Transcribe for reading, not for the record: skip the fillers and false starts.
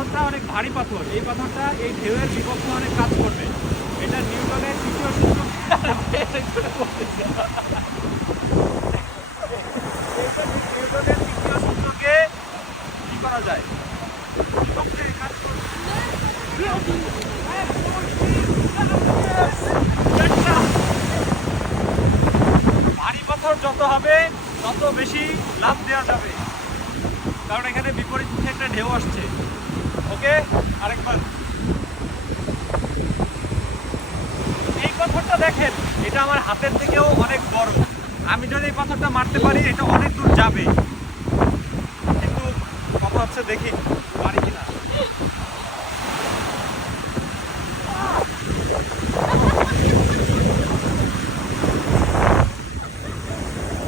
পাথরটা অনেক ভারী পাথর, এই পাথরটা এই ঢেউয়ের বিপক্ষে অনেক কাজ করবে। এটা নিউটনের তৃতীয় সূত্র নিউটনের তৃতীয় সূত্রকে কি করা যায়, বিপক্ষে কাজ করবে। ভারী পাথর যত হবে তত বেশি লাভ দেওয়া যাবে, কারণ এখানে বিপরীত দিকে একটা ঢেউ আসছে। ওকে, আরেকবার। এই পাথরটা দেখেন, এটা আমার হাতের থেকেও অনেক বড়। আমি যদি এই পাথরটা মারতে পারি এটা অনেক দূর যাবে, কিন্তু কথা হচ্ছে দেখি পারি কিনা।